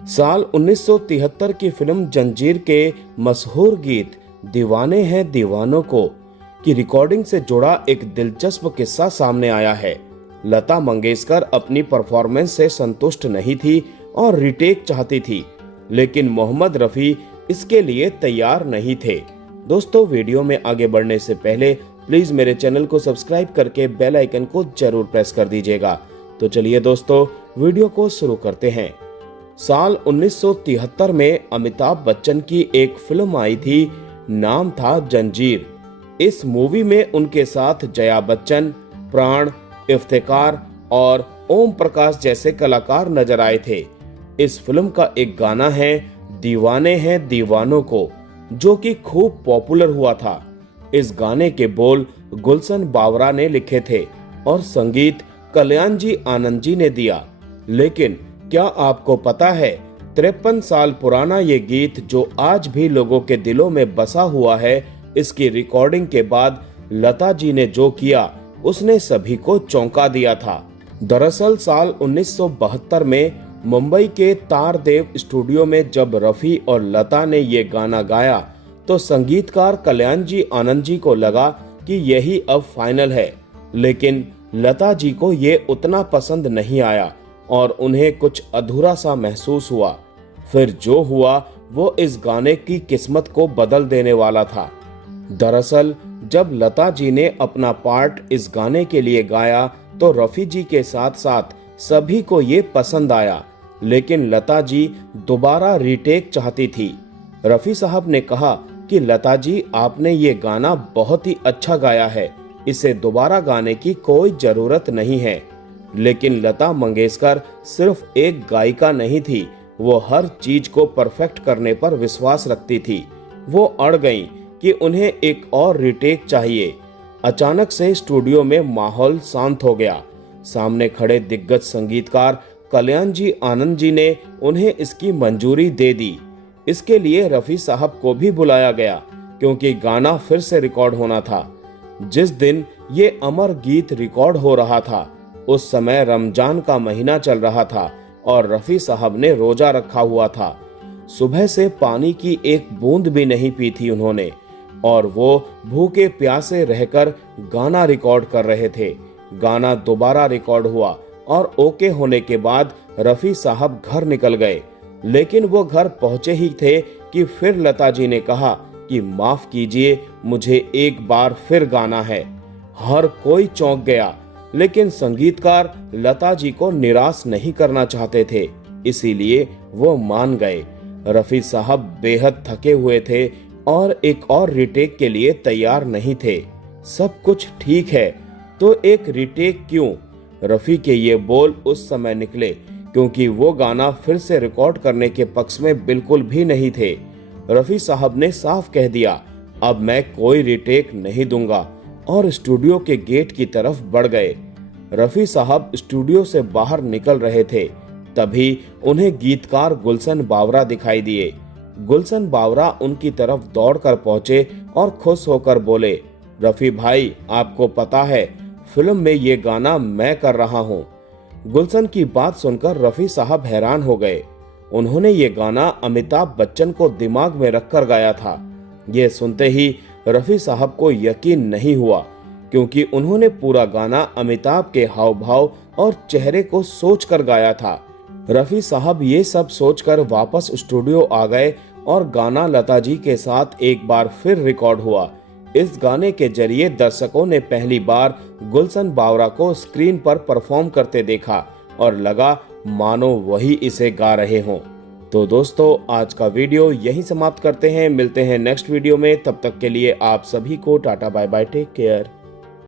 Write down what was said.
साल 1973 की फिल्म जंजीर के मशहूर गीत दीवाने हैं दीवानों को की रिकॉर्डिंग से जुड़ा एक दिलचस्प किस्सा सामने आया है। लता मंगेशकर अपनी परफॉर्मेंस से संतुष्ट नहीं थी और रीटेक चाहती थी, लेकिन मोहम्मद रफी इसके लिए तैयार नहीं थे। दोस्तों, वीडियो में आगे बढ़ने से पहले प्लीज मेरे चैनल को सब्सक्राइब करके बेल आइकन को जरूर प्रेस कर दीजिएगा। तो चलिए दोस्तों, वीडियो को शुरू करते हैं। साल 1973 में अमिताभ बच्चन की एक फिल्म आई थी, नाम था जंजीर। इस मूवी में उनके साथ जया बच्चन, प्राण, इफ्तिकार और ओम प्रकाश जैसे कलाकार नजर आए थे। इस फिल्म का एक गाना है दीवाने हैं दीवानों को, जो कि खूब पॉपुलर हुआ था। इस गाने के बोल गुलशन बावरा ने लिखे थे और संगीत कल्याण जी आनंद जी ने दिया। लेकिन क्या आपको पता है, 53 साल पुराना ये गीत जो आज भी लोगों के दिलों में बसा हुआ है, इसकी रिकॉर्डिंग के बाद लता जी ने जो किया उसने सभी को चौंका दिया था। दरअसल साल 1972 में मुंबई के तारदेव स्टूडियो में जब रफी और लता ने ये गाना गाया तो संगीतकार कल्याण जी आनंद जी को लगा कि यही अब फाइनल है। लेकिन लता जी को ये उतना पसंद नहीं आया और उन्हें कुछ अधूरा सा महसूस हुआ। फिर जो हुआ वो इस गाने की किस्मत को बदल देने वाला था। दरअसल जब लता जी ने अपना पार्ट इस गाने के लिए गाया तो रफी जी के साथ साथ सभी को ये पसंद आया, लेकिन लता जी दोबारा रीटेक चाहती थी। रफी साहब ने कहा कि लता जी, आपने ये गाना बहुत ही अच्छा गाया है, इसे दोबारा गाने की कोई जरूरत नहीं है। लेकिन लता मंगेशकर सिर्फ एक गायिका नहीं थी, वो हर चीज को परफेक्ट करने पर विश्वास रखती थी। वो अड़ गईं कि उन्हें एक और रीटेक चाहिए। अचानक से स्टूडियो में माहौल शांत हो गया। सामने खड़े दिग्गज संगीतकार कल्याण जी आनंद जी ने उन्हें इसकी मंजूरी दे दी। इसके लिए रफी साहब को भी बुलाया गया, क्योंकि गाना फिर से रिकॉर्ड होना था। जिस दिन ये अमर गीत रिकॉर्ड हो रहा था, उस समय रमजान का महीना चल रहा था और रफी साहब ने रोजा रखा हुआ था। सुबह से पानी की एक बूंद भी नहीं पी थी उन्होंने, और वो भूखे प्यासे रहकर गाना रिकॉर्ड कर रहे थे। गाना दोबारा रिकॉर्ड हुआ और ओके होने के बाद रफी साहब घर निकल गए। लेकिन वो घर पहुंचे ही थे कि फिर लता जी ने कहा कि माफ कीजिए, मुझे एक बार फिर गाना है। हर कोई चौंक गया, लेकिन संगीतकार लता जी को निराश नहीं करना चाहते थे, इसीलिए वो मान गए। रफी साहब बेहद थके हुए थे और एक और रीटेक के लिए तैयार नहीं थे। सब कुछ ठीक है तो एक रीटेक क्यों? रफी के ये बोल उस समय निकले क्योंकि वो गाना फिर से रिकॉर्ड करने के पक्ष में बिल्कुल भी नहीं थे। रफी साहब ने साफ कह दिया, अब मैं कोई रीटेक नहीं दूंगा, और स्टूडियो के गेट की तरफ बढ़ गए। रफी साहब स्टूडियो से बाहर निकल रहे थे, तभी उन्हें गीतकार गुलशन बावरा दिखाई दिए। गुलशन बावरा उनकी तरफ दौड़कर पहुंचे और खुश होकर बोले, रफी भाई, आपको पता है फिल्म में ये गाना मैं कर रहा हूँ। गुलशन की बात सुनकर रफी साहब हैरान हो गए। उन्होंने ये गाना अमिताभ बच्चन को दिमाग में रखकर गाया था। ये सुनते ही रफी साहब को यकीन नहीं हुआ, क्योंकि उन्होंने पूरा गाना अमिताभ के हाव भाव और चेहरे को सोचकर गाया था। रफी साहब ये सब सोचकर वापस स्टूडियो आ गए और गाना लता जी के साथ एक बार फिर रिकॉर्ड हुआ। इस गाने के जरिए दर्शकों ने पहली बार गुलशन बावरा को स्क्रीन पर परफॉर्म करते देखा और लगा मानो वही इसे गा रहे हों। तो दोस्तों, आज का वीडियो यहीं समाप्त करते हैं। मिलते हैं नेक्स्ट वीडियो में। तब तक के लिए आप सभी को tata bye bye, take care.